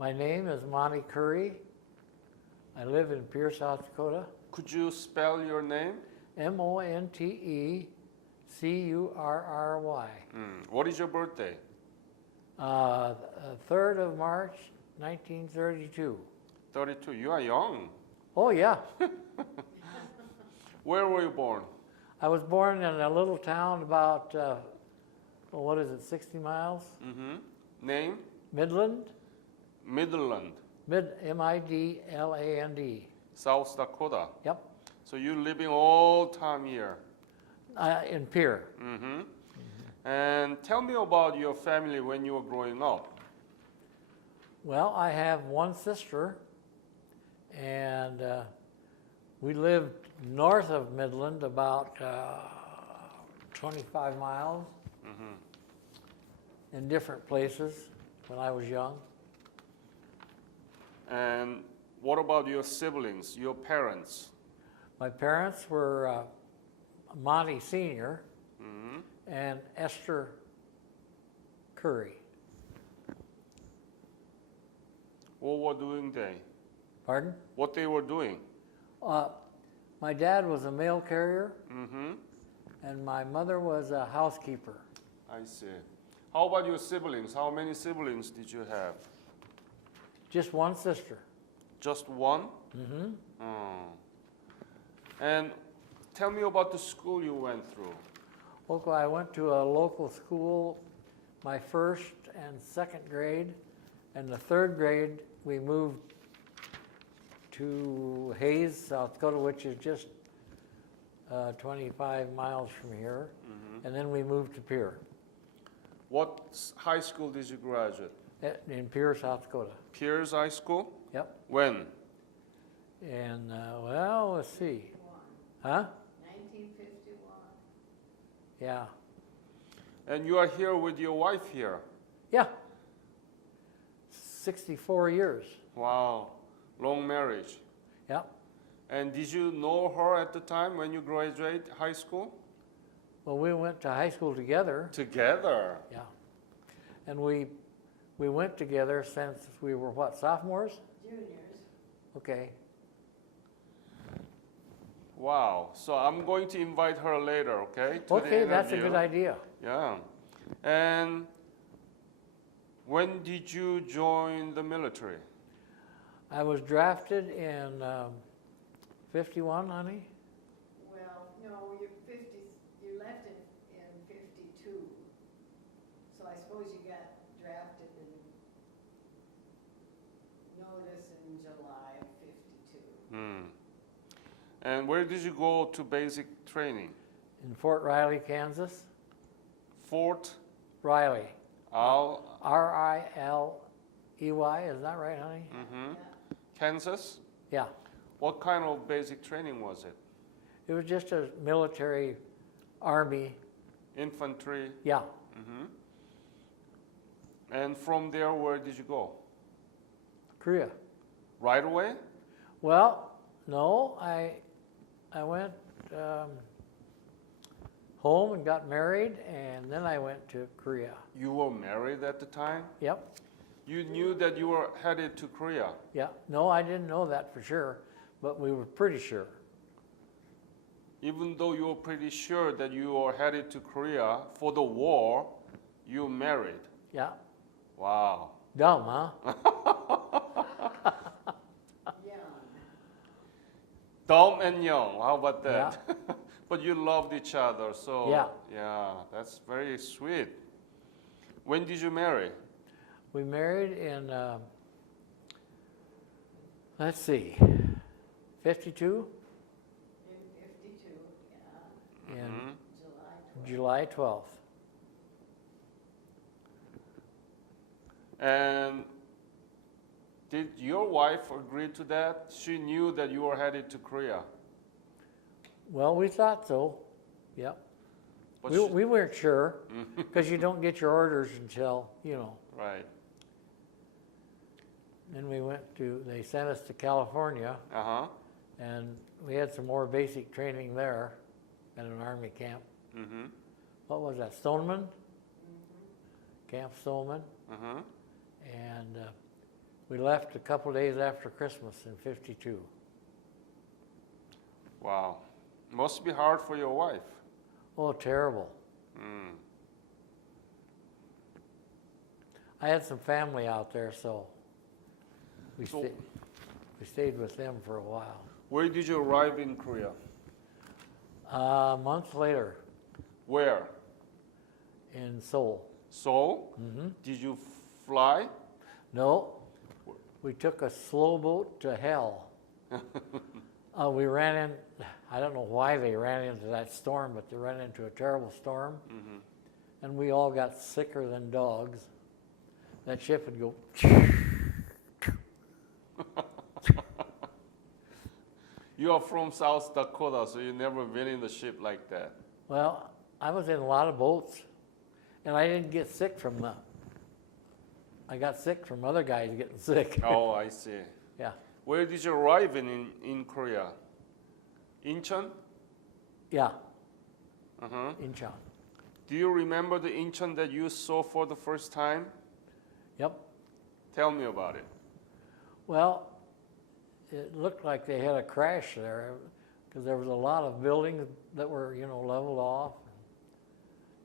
My name is Monte Curry. I live in Pierre, South Dakota. Could you spell your name? Montecurry. What is your birthday? 3rd of March, 1932. 32. You are young. Oh, yeah. Where were you born? I was born in a little town about, 60 miles? Name? Midland. Midland. Midland. South Dakota. Yep. So you living all time here. In Pierre. And tell me about your family when you were growing up. Well, I have one sister, and we lived north of Midland about 25 miles in different places when I was young. And what about your siblings, your parents? My parents were Monte Sr. And Esther Curry. What were doing they? Pardon? What they were doing? My dad was a mail carrier, and my mother was a housekeeper. I see. How about your siblings? How many siblings did you have? Just one sister. Just one? And tell me about the school you went through. Okay, I went to a local school my first and second grade, and the third grade we moved to Hayes, South Dakota, which is just 25 miles from here, and then we moved to Pierre. What high school did you graduate? In Pierre, South Dakota. Pierre's High School? Yep. When? And, well, let's see. Huh? 1951. Yeah. And you are here with your wife here? Yeah. 64 years. Wow. Long marriage. Yep. And did you know her at the time when you graduated high school? Well, we went to high school together. Together? Yeah. And we went together since we were, what, sophomores? Juniors. Okay. Wow. So I'm going to invite her later, okay? To the Okay, that's a interview. good idea. Yeah. And when did you join the military? I was drafted in 51, honey. Well, no, you left it in 52. So I suppose you got drafted and notice in July of 52. And where did you go to basic training? In Fort Riley, Kansas. Fort Riley. Al. R-I-L-E-Y, is that right, honey? Yeah. Kansas? Yeah. What kind of basic training was it? It was just a military, Army. Infantry? Yeah. And from there, where did you go? Korea. Right away? Well, no, I went home and got married, and then I went to Korea. You were married at the time? Yep. You knew that you were headed to Korea? Yeah. No, I didn't know that for sure, but we were pretty sure. Even though you were pretty sure that you were headed to Korea for the war, you married? Yeah. Wow. Dumb, huh? Young. Dumb and young, how about that? Yeah. But you loved each other, so yeah, that's very sweet. When did you marry? We married in, let's see, 52? In 52, yeah. In July 12th. July 12th. And did your wife agree to that? She knew that you were headed to Korea. Well, we thought so. Yep. But We weren't sure, because you don't get your orders until, you know. right. Then they sent us to California, and we had some more basic training there at an Army camp. What was that, Stoneman? Camp Stoneman. And We left a couple days after Christmas in '52. Wow. Must be hard for your wife. Oh, terrible. Mm. I had some family out there, so we, So- we stayed with them for a while. Where did you arrive in Korea? Months later Where? in Seoul. Seoul? Mm-hmm. Did you fly? No, we took a slow boat to hell. We ran in, I don't know why they ran into that storm, but they ran into a terrible storm. Mm-hmm. And we all got sicker than dogs. That ship would go. You are from South Dakota, so you never been in the ship like that. Well, I was in a lot of boats, and I didn't get sick from the. I got sick from other guys getting sick. Oh, I see. Yeah. Where did you arrive in Korea? Incheon? Yeah, Uh-huh. Incheon. Do you remember the Incheon that you saw for the first time? Yep. Tell me about it. Well, it looked like they had a crash there because there was a lot of buildings that were, leveled off.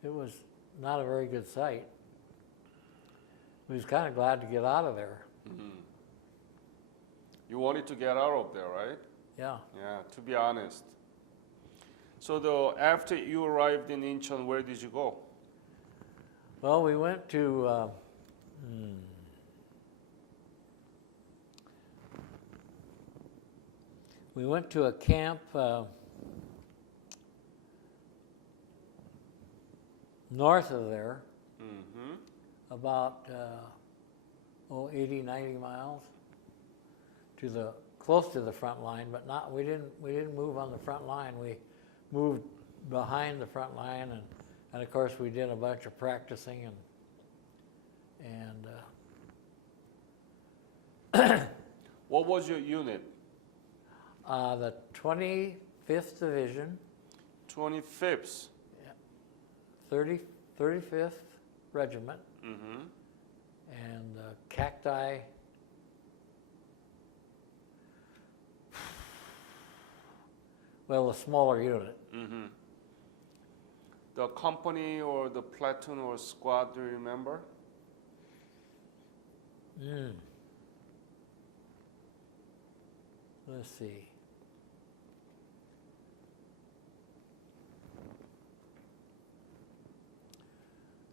It was not a very good sight. We was kind of glad to get out of there. Mm-hmm. You wanted to get out of there, right? Yeah. Yeah, to be honest. So after you arrived in Incheon, where did you go? Well, we went to. We went to a camp north of there, Mm-hmm. about 80, 90 miles close to the front line, but not. We didn't move on the front line. We moved behind the front line, and of course we did a bunch of practicing and What was your unit? the 25th Division, 25th. 35th Regiment, Mm-hmm. and Cacti. Well, a smaller unit. Mm-hmm. The company or the platoon or squad, do you remember? Let's see.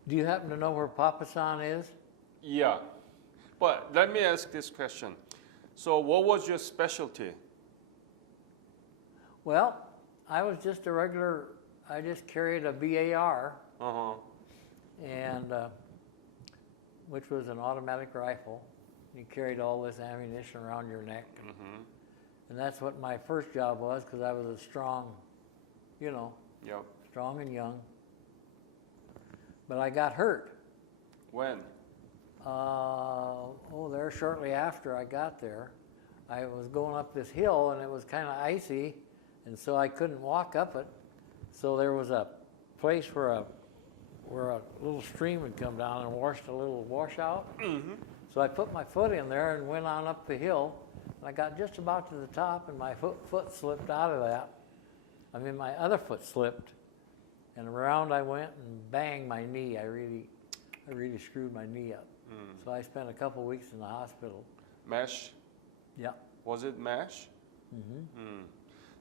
Do you happen to know where Papasan is? Yeah. But let me ask this question. So what was your specialty? Well, I was just a regular. I just carried a BAR, Uh-huh. and which was an automatic rifle. You carried all this ammunition around your neck, Mm-hmm. and that's what my first job was because I was a strong, Yep. strong and young. But I got hurt. When? There shortly after I got there. I was going up this hill and it was kind of icy, and so I couldn't walk up it. So there was a place where a little stream would come down and washed a little washout. Mm-hmm. So I put my foot in there and went on up the hill, and I got just about to the top, and my foot slipped out of that. I mean, my other foot slipped, and around I went, and bang, my knee. I really screwed my knee up. Mm. So I spent a couple weeks in the hospital. Mesh? Yeah. Was it mesh? Mm-hmm. Mm.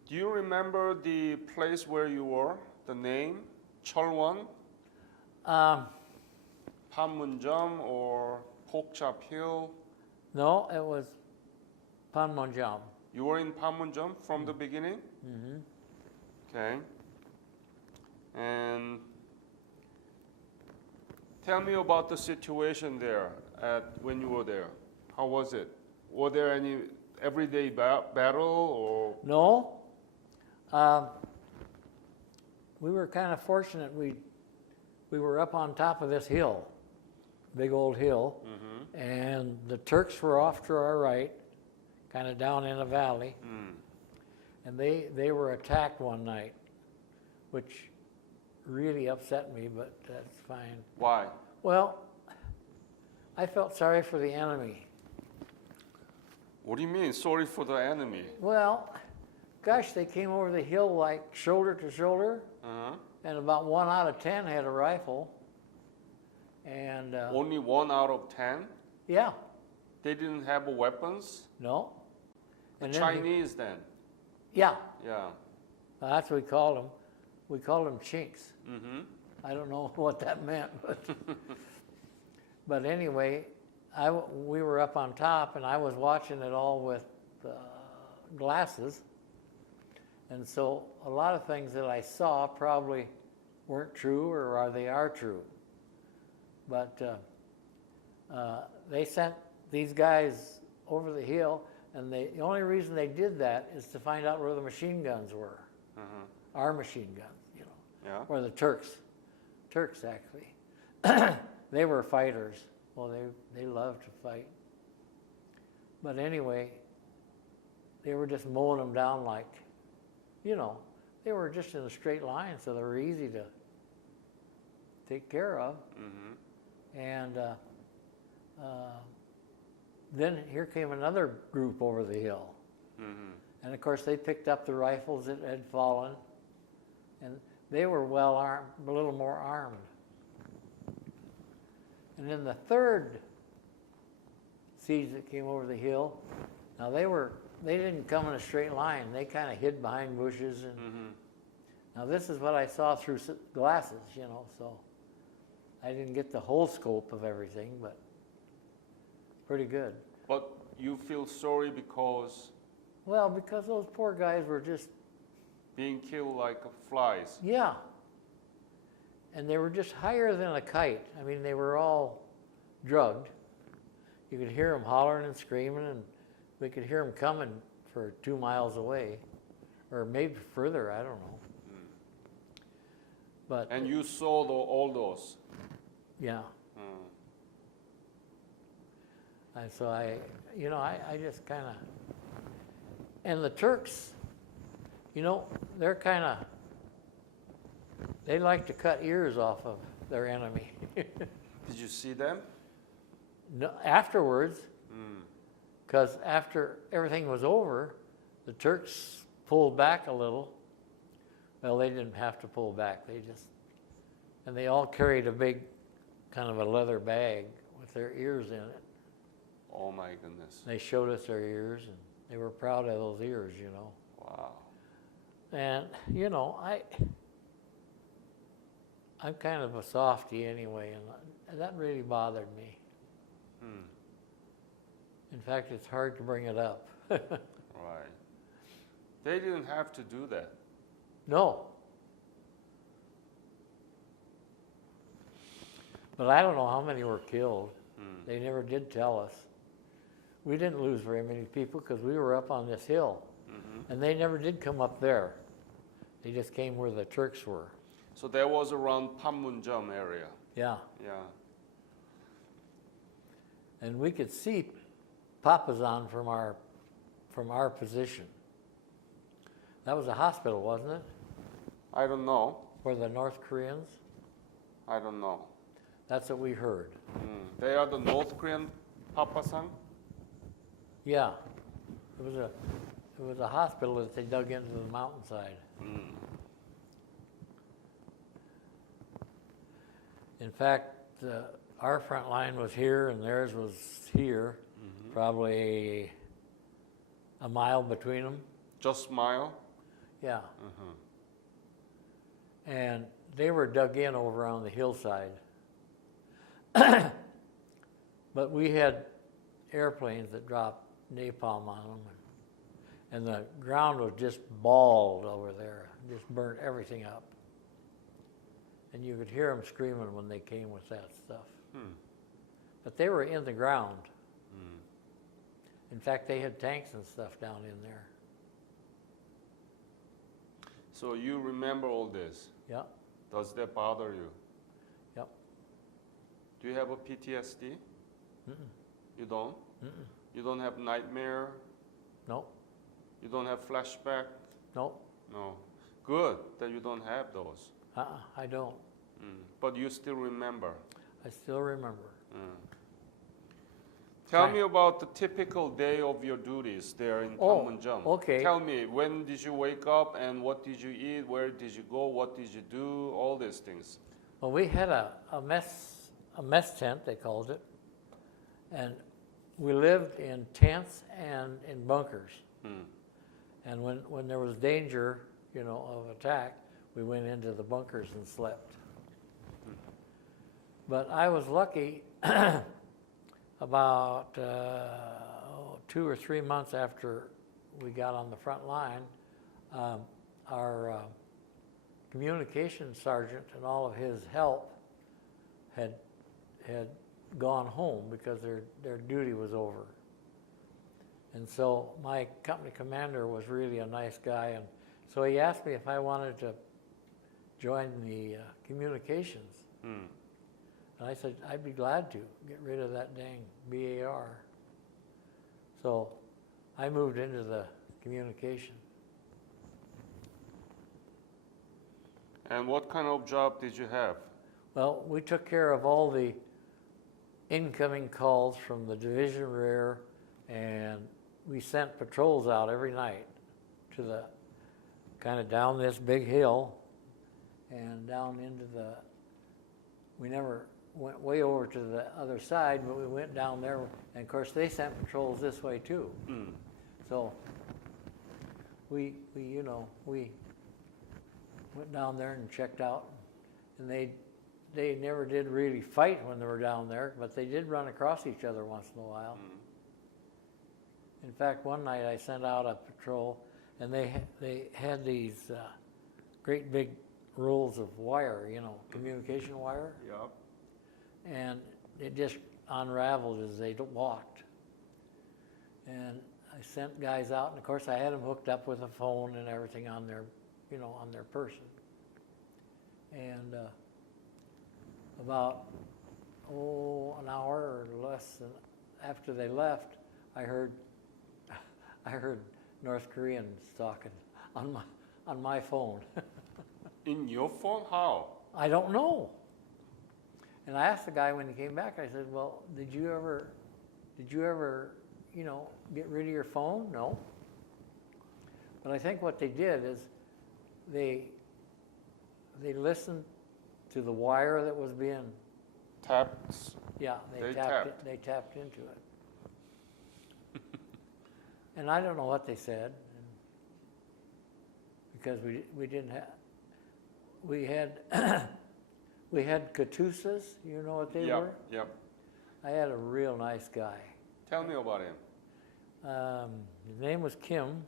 Do you remember the place where you were? The name? Cholwon? Panmunjom or Pokchap Hill? No, it was Panmunjom. You were in Panmunjom from the beginning? Mm-hmm. Okay. And tell me about the situation there when you were there. How was it? Were there any everyday battle or? No. We were kind of fortunate. We were up on top of this hill, big old hill, Mm-hmm. and the Turks were off to our right, kind of down in a valley, Mm. and they were attacked one night, which really upset me, but that's fine. Why? Well, I felt sorry for the enemy What do you mean, sorry for the enemy? Well, gosh, they came over the hill like shoulder to shoulder, Uh-huh. and about 1 out of 10 had a rifle. And Only 1 out of 10? yeah, They didn't have weapons? no. The And then Chinese then? yeah, Yeah. that's what we called them. We called them chinks. Mm-hmm. I don't know what that meant, but anyway, we were up on top, and I was watching it all with glasses, and so a lot of things that I saw probably weren't true, or they are true. But they sent these guys over the hill, and the only reason they did that is to find out where the machine guns were, our machine guns, you know, Yeah. or the Turks actually. They were fighters. Well, they loved to fight. But anyway, they were just mowing them down like, you know, they were just in a straight line, so they were easy to take care of. Mm-hmm. And then here came another group over the hill. Mm-hmm. And of course, they picked up the rifles that had fallen, and they were well armed, a little more armed. And then the third siege that came over the hill, now they didn't come in a straight line. They kind of hid behind bushes. And Mm-hmm. now this is what I saw through glasses, you know, so I didn't get the whole scope of everything, but pretty good. But you feel sorry because Well, because those poor guys were just, being killed like flies. yeah. And they were just higher than a kite. I mean, they were all drugged. You could hear them hollering and screaming, and we could hear them coming for 2 miles away, or maybe further, I don't know. But And you saw all those. yeah, Mm. and so I just kind of, and the Turks, you know, they're kind of, they like to cut ears off of their enemy. Did you see them? No, afterwards, Mm. because after everything was over, the Turks pulled back a little. Well, they didn't have to pull back. And they all carried a big kind of a leather bag with their ears in it. Oh my goodness. They showed us their ears, and they were proud of those ears, you know. Wow. And, you know, I'm kind of a softie anyway, and that really bothered me. Hmm. In fact, it's hard to bring it up. Right. They didn't have to do that. No. But I don't know how many were killed. Hmm. They never did tell us. We didn't lose very many people because we were up on this hill. Mm-hmm. And they never did come up there. They just came where the Turks were. So that was around Panmunjom area. Yeah. Yeah. And we could see Papazan from our position. That was a hospital, wasn't it? I don't know. For the North Koreans? I don't know. That's what we heard. Mm. They are the North Korean Papasang? Yeah. It was a hospital that they dug into the mountainside. Mm. In fact, our front line was here and theirs was here, probably a mile between them. Just mile? Yeah. Uh-huh. And they were dug in over on the hillside. But we had airplanes that dropped napalm on them. And the ground was just bald over there, just burnt everything up. And you could hear them screaming when they came with that stuff. Hmm. But they were in the ground. Mm. In fact, they had tanks and stuff down in there. So you remember all this. Yep, Does that bother you? yep. Do you have a PTSD? Mm-mm, You don't? mm-mm. You don't have nightmare? Nope, You don't have flashback? nope. No. Good that you don't have those. I don't. Mm. But you still remember. I still remember. Mm. Tell me about the typical day of your duties there in Oh, Panmunjom. okay. Tell me, when did you wake up and what did you eat? Where did you go? What did you do? All these things. Well, we had a mess tent, they called it, and we lived in tents and in bunkers. And when there was danger, of attack, we went into the bunkers and slept. But I was lucky. About 2 or 3 months after we got on the front line, our communications sergeant and all of his help had gone home because their duty was over. And so my company commander was really a nice guy, and so he asked me if I wanted to join the communications. And I said, I'd be glad to get rid of that dang BAR. So I moved into the communication. And what kind of job did you have? Well, we took care of all the incoming calls from the division rear, and we sent patrols out every night to the kind of down this big hill and down into we never went way over to the other side, but we went down there, and of course they sent patrols this way too. So we went down there and checked out, and they never did really fight when they were down there, but they did run across each other once in a while. In fact, one night I sent out a patrol, and they had these great big rolls of wire, communication wire. Yep. And it just unraveled as they walked. And I sent guys out, and of course I had them hooked up with a phone and everything on their, on their person. And about an hour or less after they left, I heard North Koreans talking on my phone. In your phone? How? I don't know. And I asked the guy when he came back, I said, well, did you ever, get rid of your phone? No. But I think what they did is they listened to the wire that was being, Taps. yeah, They they tapped into it. And I don't know what they said, because we didn't have, we had Katusas, you know what they were? Yep. I had a real nice guy. Tell me about him. His name was Kim.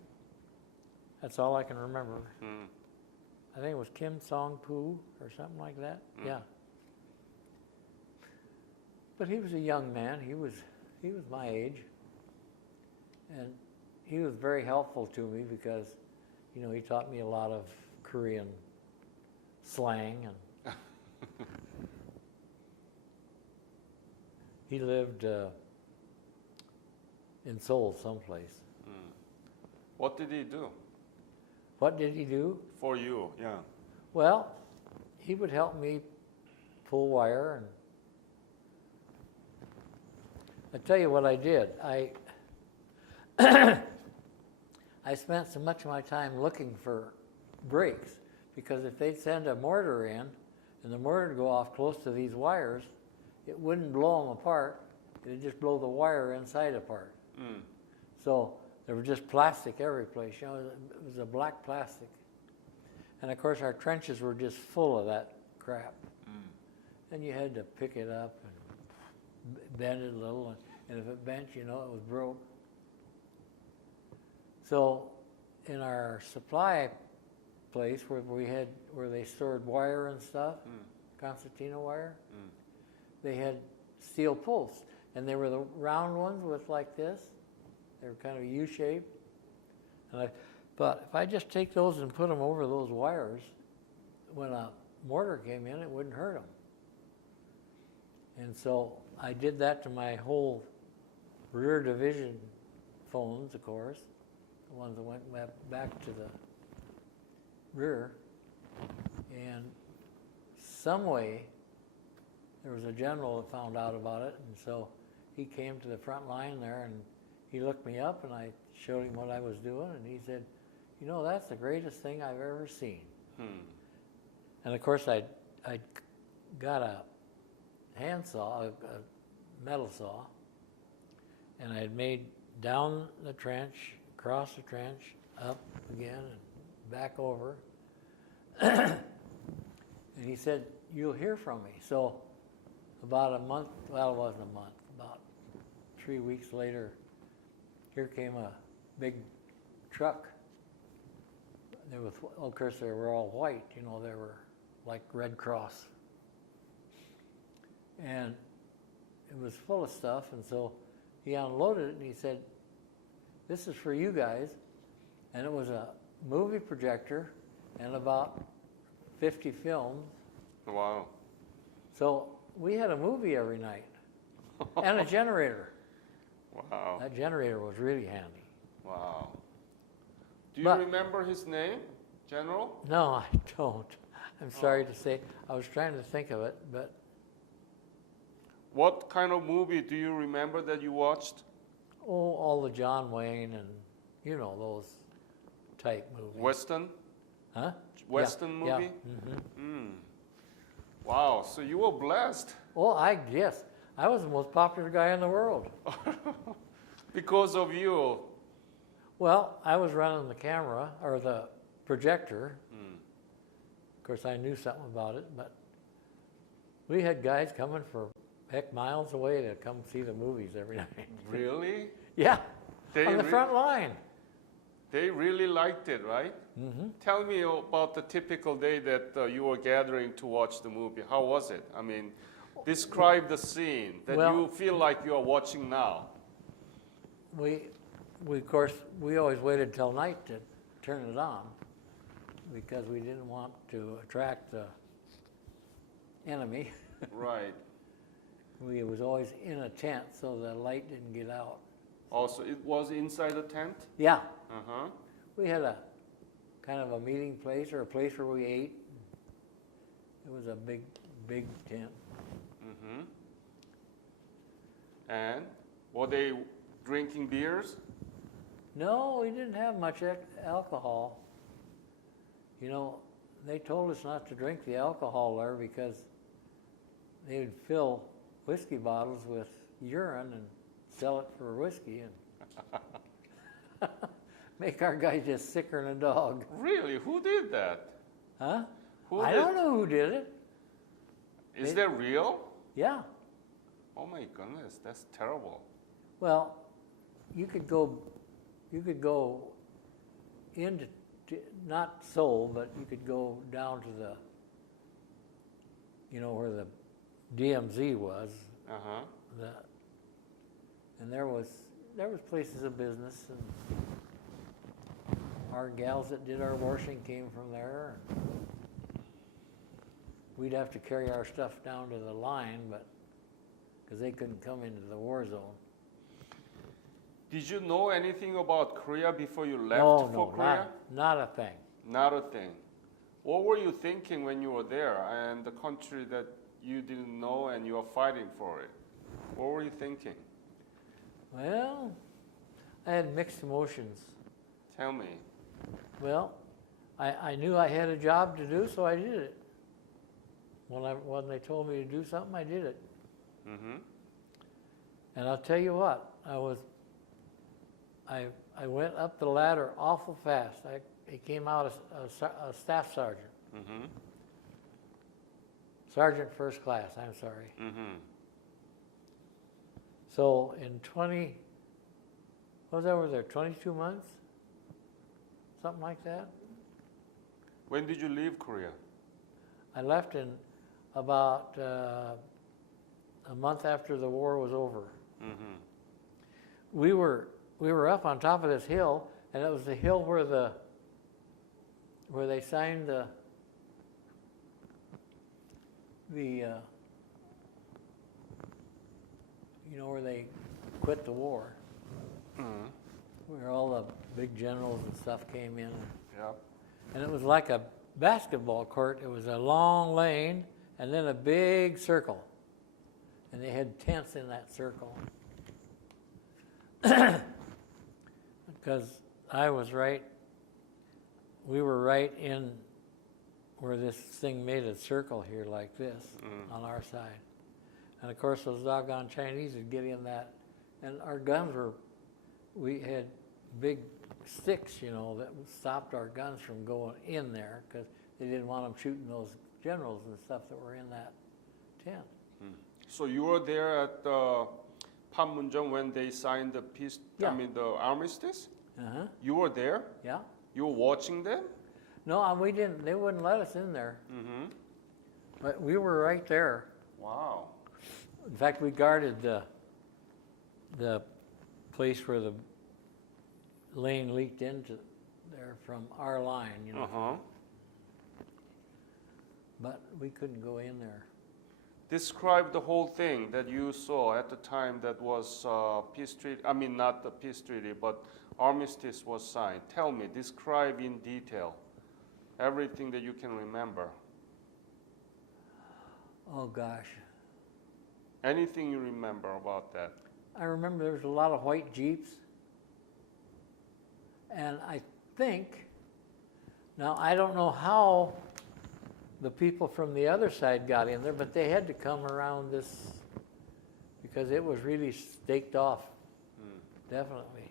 That's all I can remember. I think it was Kim Song-poo or something like that. Yeah. But he was a young man. He was my age. And he was very helpful to me because, he taught me a lot of Korean slang, and he lived in Seoul someplace. What did he do? What did he do? For you, yeah. Well, he would help me pull wire, and I tell you what I did. I spent so much of my time looking for breaks, because if they'd send a mortar in and the mortar would go off close to these wires, it wouldn't blow them apart. It'd just blow the wire inside apart. So there was just plastic every place. It was a black plastic. And of course our trenches were just full of that crap. And you had to pick it up and bend it a little, and if it bent, it was broke. So in our supply place where they stored wire and stuff, concertina wire, they had steel posts, and they were the round ones with like this. They were kind of U-shaped. And I thought, if I just take those and put them over those wires, when a mortar came in, it wouldn't hurt them. And so I did that to my whole rear division phones, of course, the ones that went back to the rear. And some way, there was a general that found out about it, and so he came to the front line there and he looked me up and I showed him what I was doing and he said, you know, that's the greatest thing I've ever seen. And of course I got a handsaw, a metal saw, and I had made down the trench, across the trench, up again and back over. And he said, you'll hear from me. So about a month, well, it wasn't a month, about 3 weeks later, here came a big truck. There was, of course, they were all white, you know, they were like Red Cross. And it was full of stuff, and so he unloaded it and he said, this is for you guys. And it was a movie projector and about 50 films. Wow. So we had a movie every night and a generator. Wow. That generator was really handy. Wow. Do you remember his name, General? No, I don't. I'm sorry to say. I was trying to think of it, but... What kind of movie do you remember that you watched? Oh, all the John Wayne and, you know, those type movies. Western? Huh? Western Yeah, movie? yeah. Mm-hmm. Wow, so you were blessed. Oh, yes. I was the most popular guy in the world. Because of you. Well, I was running the camera, or the projector. Of course, I knew something about it, but we had guys coming for heck miles away to come see the movies every night. Really? Yeah, They on the front line. They really liked it, right? Mm-hmm. Tell me about the typical day that you were gathering to watch the movie. How was it? I mean, describe the scene that you feel like you are watching now. We of course, we always waited till night to turn it on because we didn't want to attract the enemy. Right. We was always in a tent so the light didn't get out. Also, it was inside the tent? Yeah. Uh-huh. We had a kind of a meeting place or a place where we ate. It was a big tent. Mm-hmm. And were they drinking beers? No, we didn't have much alcohol. You know, they told us not to drink the alcohol there because they would fill whiskey bottles with urine and sell it for whiskey and make our guys just sicker than a dog. Really? Who did that? Huh? Who I don't know who did it. Is that real? Yeah. Oh my goodness, that's terrible. Well, you could go into, not Seoul, but you could go down to the, you know, where the DMZ was. Uh-huh. And there was places of business, and our gals that did our washing came from there. We'd have to carry our stuff down to the line, but because they couldn't come into the war zone. Did you know anything about Korea before you left for No, Korea? not a thing. Not a thing. What were you thinking when you were there and the country that you didn't know and you are fighting for it? What were you thinking? Well, I had mixed emotions. Tell me. Well, I knew I had a job to do, so I did it. When they told me to do something, I did it. Mm-hmm. And I'll tell you what, I went up the ladder awful fast. I came out a staff sergeant. Mm-hmm. Sergeant first class, I'm sorry. Mm-hmm. So in what was I over there, 22 months? Something like that? When did you leave Korea? I left in about a month after the war was over. Mm-hmm. We were up on top of this hill, and it was the hill where they signed the you know, where they quit the war. Mm-hmm. Where all the big generals and stuff came in. Yep. And it was like a basketball court. It was a long lane and then a big circle. And they had tents in that circle. Because we were right in where this thing made a circle here like this on our side. And of course those doggone Chinese would get in that, and our guns we had big sticks, you know, that stopped our guns from going in there because they didn't want them shooting those generals and stuff that were in that tent. So you were there at Panmunjom when they signed the peace, Yeah. I mean the armistice? Uh-huh, You were there? yeah. You were watching them? No, we didn't, they wouldn't let us in there, Mm-hmm. but we were right there. Wow. In fact, we guarded the place where the lane leaked into there from our line, you know, Uh-huh. but we couldn't go in there. Describe the whole thing that you saw at the time that was peace treaty, I mean not the peace treaty, but armistice was signed. Tell me, describe in detail everything that you can remember. Oh gosh. Anything you remember about that? I remember there was a lot of white Jeeps. And I think, now I don't know how the people from the other side got in there, but they had to come around this because it was really staked off, definitely.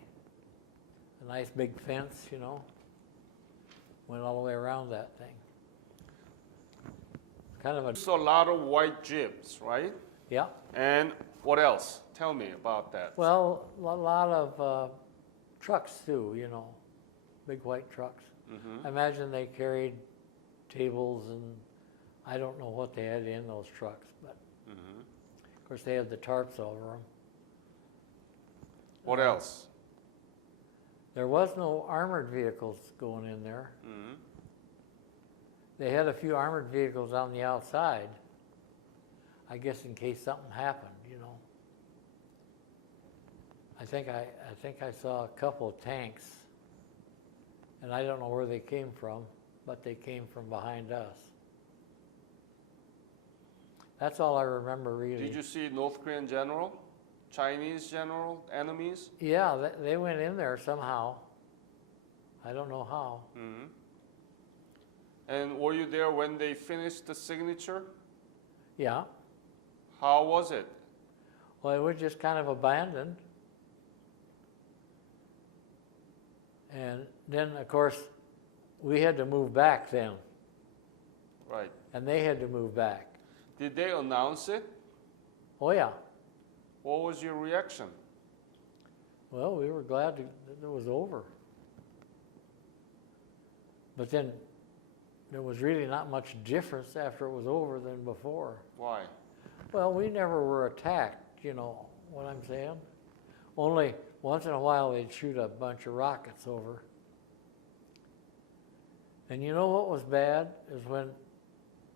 A nice big fence, you know, went all the way around that thing. Kind of a, So a lot of white jeeps, right? yeah. And what else? Tell me about that. Well, a lot of trucks too, you know, big white trucks. Mm-hmm. I imagine they carried tables and I don't know what they had in those trucks, but Mm-hmm. of course they had the tarps over them. What else? There was no armored vehicles going in there. Mm-hmm. They had a few armored vehicles on the outside, I guess in case something happened, you know. I think I saw a couple of tanks, and I don't know where they came from, but they came from behind us. That's all I remember really. Did you see North Korean general? Chinese general? Enemies? Yeah, they went in there somehow. I don't know how. Mm-hmm. And were you there when they finished the signature? Yeah. How was it? Well, it was just kind of abandoned. And then, of course, we had to move back then, Right. and they had to move back. Did they announce it? Oh, yeah. What was your reaction? Well, we were glad that it was over. But then there was really not much difference after it was over than before. Why? Well, we never were attacked, you know what I'm saying? Only once in a while they'd shoot a bunch of rockets over. And you know what was bad is when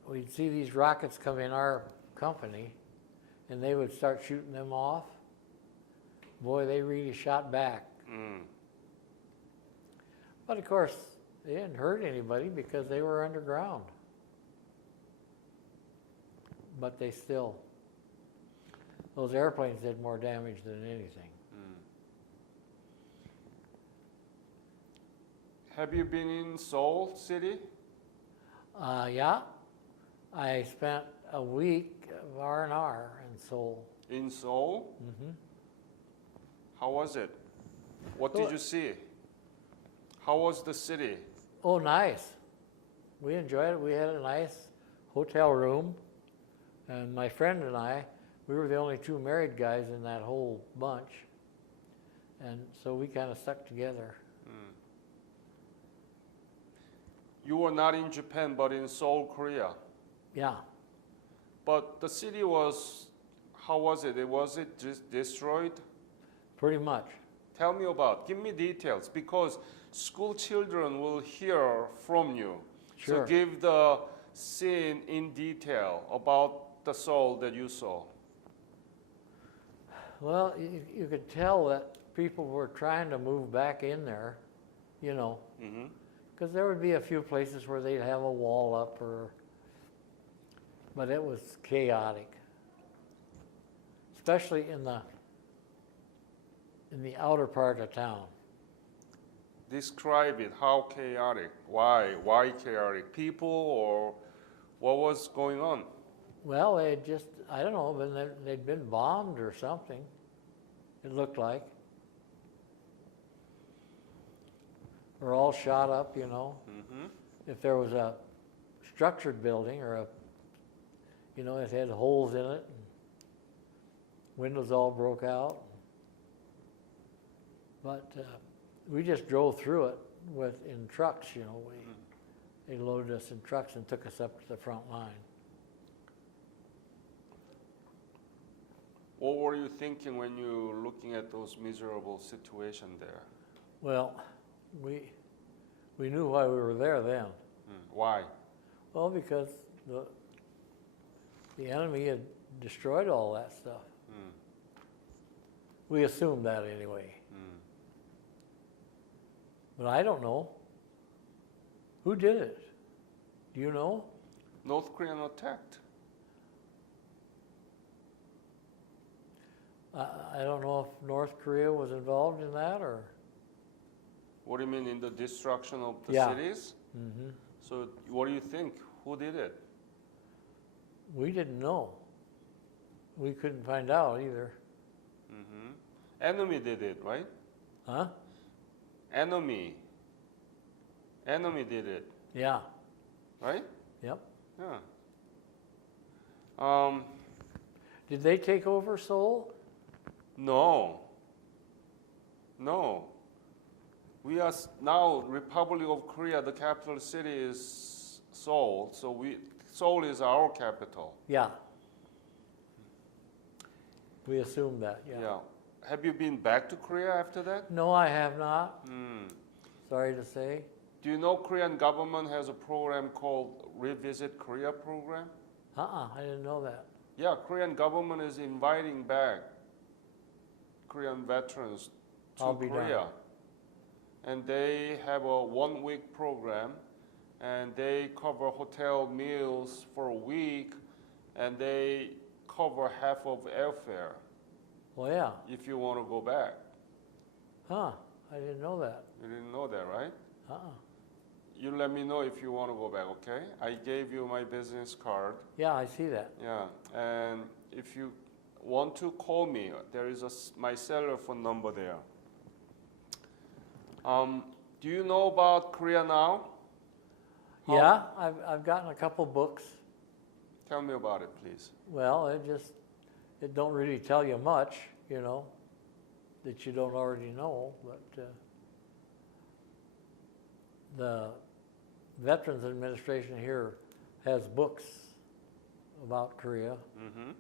we'd see these rockets come in our company and they would start shooting them off. Boy, they really shot back. Mm. But of course, they didn't hurt anybody because they were underground. But they still, those airplanes did more damage than anything. Have you been in Seoul city? Yeah, I spent a week of R&R in Seoul. In Seoul? Mm-hmm. How was it? What did you see? How was the city? Oh, nice. We enjoyed it. We had a nice hotel room. And my friend and I, we were the only two married guys in that whole bunch. And so we kind of stuck together. You were not in Japan, but in Seoul, Korea. Yeah. But the city was, how was it? Was it just destroyed? Pretty much. Tell me about, give me details, because school children will hear from you. Sure. So give the scene in detail about the Seoul that you saw. Well, you could tell that people were trying to move back in there, you know, Mm-hmm. because there would be a few places where they'd have a wall up, but it was chaotic, especially in the in the outer part of town. Describe it. How chaotic? Why? Why chaotic? People or what was going on? Well, they had just, I don't know, they'd been bombed or something, it looked like. Or all shot up, you know. Mm-hmm. If there was a structured building or it had holes in it, and windows all broke out. But we just drove through it in trucks, you know. They loaded us in trucks and took us up to the front line. What were you thinking when you were looking at those miserable situations there? Well, we knew why we were there then. Why? Well, because the enemy had destroyed all that stuff. We assumed that anyway. But I don't know. Who did it? Do you know? North Korean attacked. I don't know if North Korea was involved in that or... What do you mean in the destruction of the Yeah. cities? Mm-hmm. So what do you think? Who did it? We didn't know. We couldn't find out either. Mm-hmm. Enemy did it, right? Huh? Enemy did it, Yeah. right? Yep. Yeah. Did they take over Seoul? No. We are now Republic of Korea. The capital city is Seoul. So Seoul is our capital. Yeah. We assumed that, yeah. Yeah. Have you been back to Korea after that? No, I have not. Mm. Sorry to say. Do you know Korean government has a program called Revisit Korea program? I didn't know that. Yeah, Korean government is inviting back Korean veterans to I'll be Korea. darned. And they have a 1-week program, and they cover hotel meals for a week, and they cover half of airfare Well, yeah. if you want to go back. Huh. I didn't know that. You didn't know that, right? Uh-uh. You let me know if you want to go back, okay? I gave you my business card. Yeah, I see that. Yeah, and if you want to call me, there is my cellular phone number there. Do you know about Korea now? Yeah, I've gotten a couple books. Tell me about it, please. Well, it don't really tell you much, you know, that you don't already know, but the Veterans Administration here has books about Korea Mm-hmm.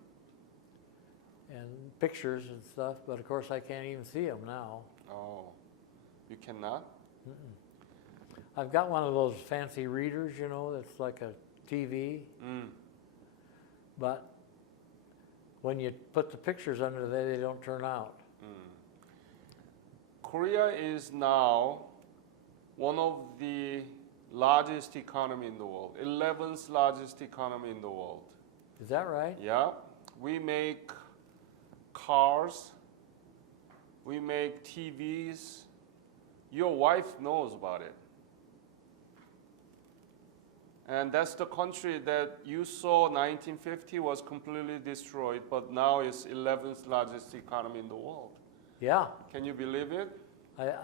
and pictures and stuff, but of course I can't even see them now. Oh, you cannot? I've got one of those fancy readers, you know, that's like a TV, but when you put the pictures under there, they don't turn out. Korea is now one of the largest economy in the world, 11th largest economy in the world. Is that right? Yeah, we make cars, we make TVs. Your wife knows about it. And that's the country that you saw 1950 was completely destroyed, but now it's 11th largest economy in the world. Yeah, Can you believe it?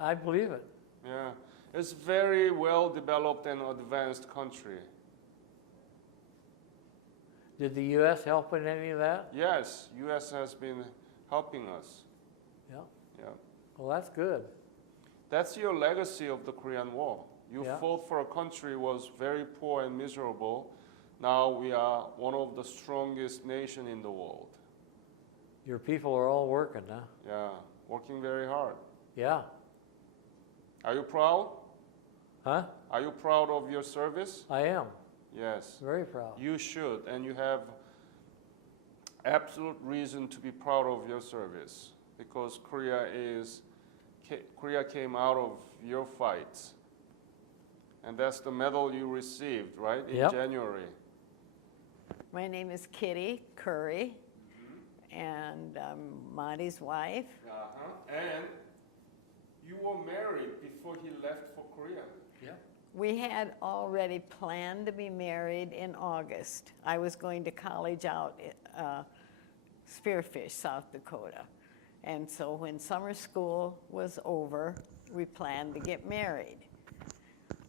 I believe it. Yeah. It's very well developed and advanced country. Did the U.S. help in any of that? Yes, US has been helping us. Yeah. Yeah. Well, that's good. That's your legacy of the Korean War. You Yeah. fought for a country was very poor and miserable. Now we are one of the strongest nation in the world. Your people are all working, huh? Yeah, working very hard. Yeah. Are you proud? Huh? Are you proud of your service? I am. Yes. Very proud. You should, and you have absolute reason to be proud of your service because Korea came out of your fights. And that's the medal you received, right? In Yep. January. My name is Kitty Curry, and I'm Monty's wife. And You were married before he left for Korea. Yeah. We had already planned to be married in August. I was going to college out at Spearfish, South Dakota. And so when summer school was over, we planned to get married.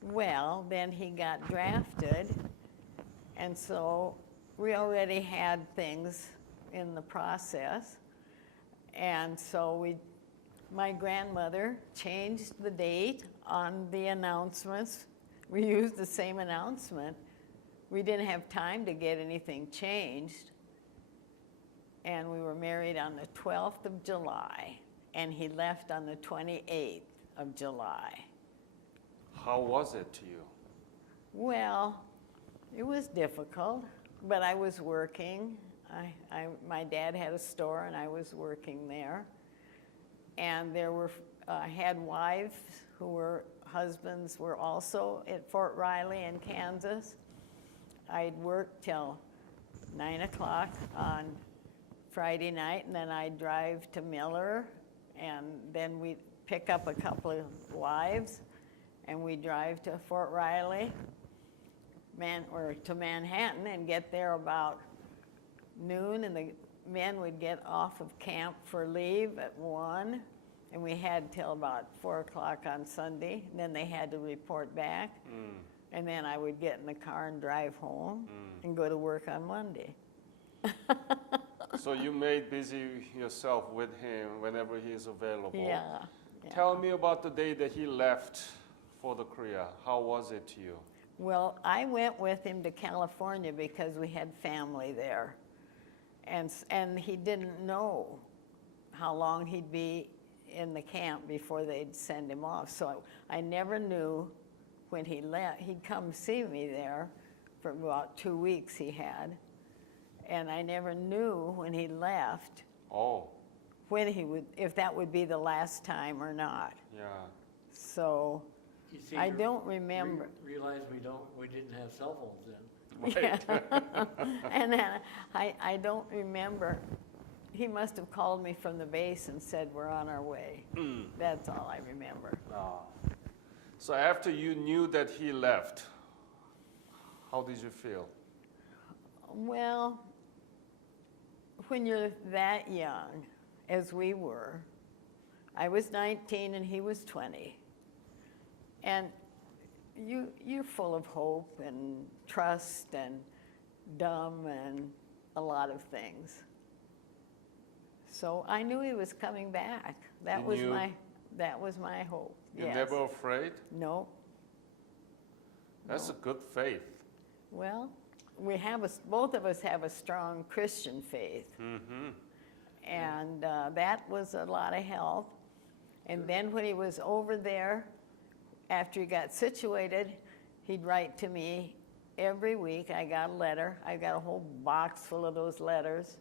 Well, then he got drafted, and so we already had things in the process. And so my grandmother changed the date on the announcements. We used the same announcement. We didn't have time to get anything changed. And we were married on the 12th of July, and he left on the 28th of July. How was it to you? Well, it was difficult, but I was working. My dad had a store, and I was working there. And there were, had wives who were, husbands were also at Fort Riley in Kansas. I'd work till 9 o'clock on Friday night, and then I'd drive to Miller, and then we'd pick up a couple of wives, and we'd drive to Fort Riley, or to Manhattan, and get there about noon, and the men would get off of camp for leave at 1, and we had till about 4 o'clock on Sunday, and then they had to report back, and then I would get in the car and drive home and go to work on Monday. So you made busy yourself with him whenever he is available. Yeah. Tell me about the day that he left for the Korea. How was it to you? Well, I went with him to California because we had family there. And he didn't know how long he'd be in the camp before they'd send him off. So I never knew when he left. He'd come see me there for about 2 weeks he had. And I never knew when he left when he would, if that would be the last time or not. Yeah. So You see, I don't remember. Realize we didn't have cell phones then. Right. And then I don't remember. He must have called me from the base and said, we're on our way. That's all I remember. So after you knew that he left, how did you feel? Well, when you're that young, as we were, I was 19 and he was 20. And you're full of hope and trust and dumb and a lot of things. So I knew he was coming back. That was my hope. You're Yes. never afraid? No. That's a good faith. Well, both of us have a strong Christian faith. Mm-hmm. And that was a lot of help. And then when he was over there, after he got situated, he'd write to me every week. I got a letter. I got a whole box full of those letters.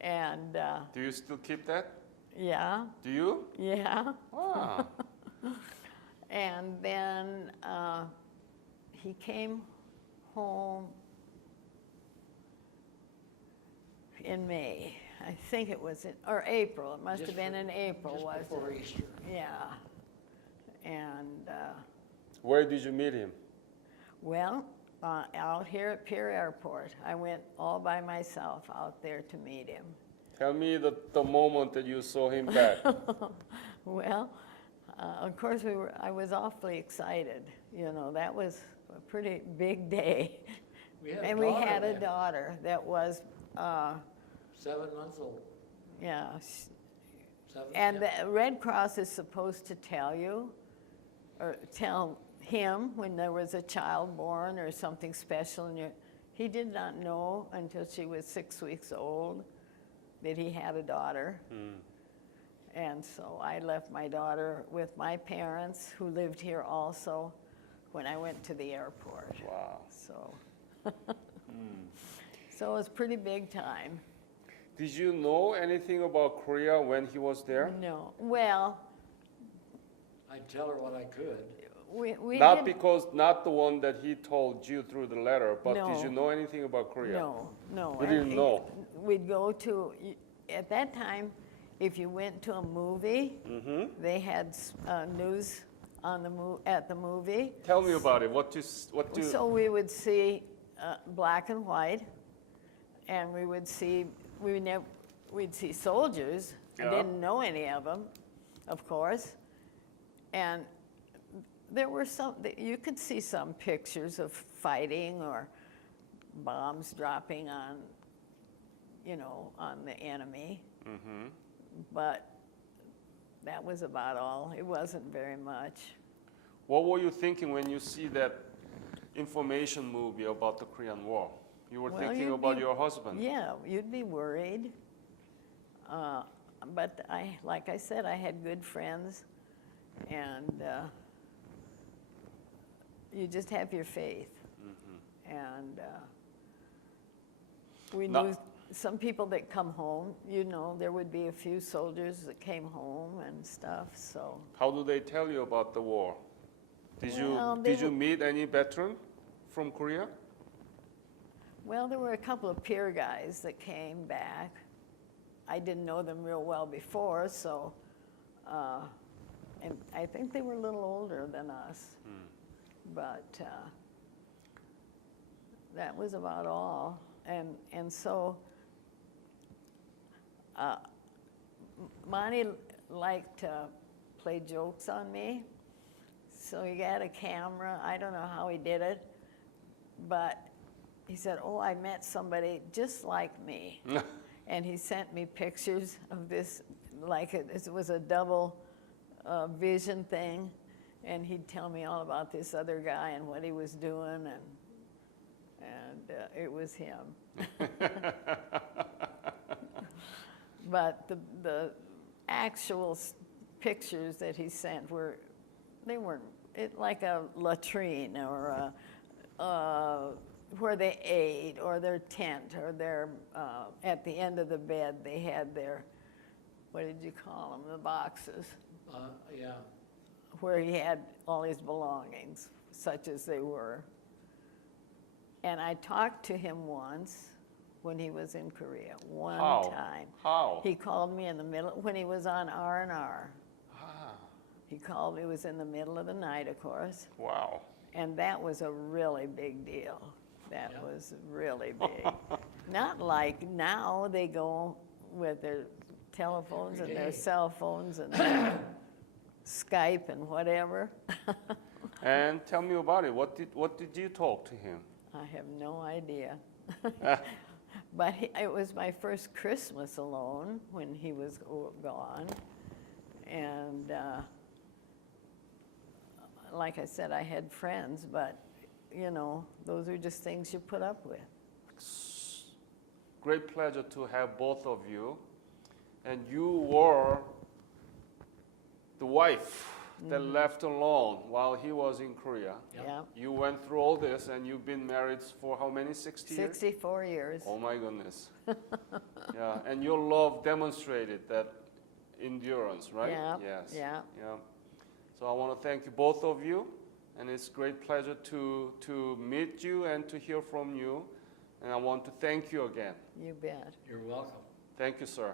And Do you still keep that? yeah, Do you? yeah. Ah. And then he came home in May. I think it was or April. It must have been in April, Just wasn't before it? Easter. Yeah. And Where did you meet him? well, out here at Pier Airport, I went all by myself out there to meet him. Tell me the moment that you saw him back. Well, of course I was awfully excited. You know, that was a pretty big day. And we had a daughter that was 7 months old. yeah. 7, And yeah. the Red Cross is supposed to tell you, or tell him when there was a child born or something special. He did not know until she was 6 weeks old that he had a daughter. And so I left my daughter with my parents, who lived here also, when I went to the airport. Wow. So, so it was pretty big time. Did you know anything about Korea when he was there? No, well, I'd tell her what I could. we Not didn't- because, not the one that he told you through the letter, but No. did you know anything about Korea? No. You didn't know? We'd go to, at that time, if you went to a movie, they had news on at the movie. Tell me about it. So we would see black and white, and we'd see soldiers. Yeah. I didn't know any of them, of course, and there were you could see some pictures of fighting or bombs dropping on, on the enemy. But that was about all. It wasn't very much. What were you thinking when you see that information movie about the Korean War? You were thinking about your husband. Yeah, you'd be worried. But like I said, I had good friends, and you just have your faith. And we knew some people that come home, there would be a few soldiers that came home and stuff, so. How do they tell you about the war? Did you meet any veteran from Korea? Well, there were a couple of peer guys that came back. I didn't know them real well before, so, and I think they were a little older than us. But that was about all. And so Monty liked to play jokes on me. So he got a camera. I don't know how he did it, but he said, "Oh, I met somebody just like me." And he sent me pictures of this, it was a double vision thing. And he'd tell me all about this other guy and what he was doing, and it was him. But the actual pictures that he sent weren't like a latrine or where they ate, or their tent, or their at the end of the bed they had their, what did you call them, the boxes. Yeah. Where he had all his belongings, such as they were. And I talked to him once when he was in Korea, one time. How? He called me in the middle, when he was on R&R. He called me, it was in the middle of the night, of course. Wow. And that was a really big deal. That was really big. Not like now they go with their telephones and their cell phones and their Skype and whatever. And tell me about it. What did you talk to him? I have no idea. But it was my first Christmas alone when he was gone. And like I said, I had friends, but, those are just things you put up with. Great pleasure to have both of you. And you were the wife that left alone while he was in Korea. Yeah. You went through all this, and you've been married for how many, 60 years? 64 years. Oh my goodness. Yeah, and your love demonstrated that endurance, right? Yeah. Yes. Yeah. Yeah. So I want to thank you, both of you, and it's a great pleasure to meet you and to hear from you. And I want to thank you again. You bet. You're welcome. Thank you, sir.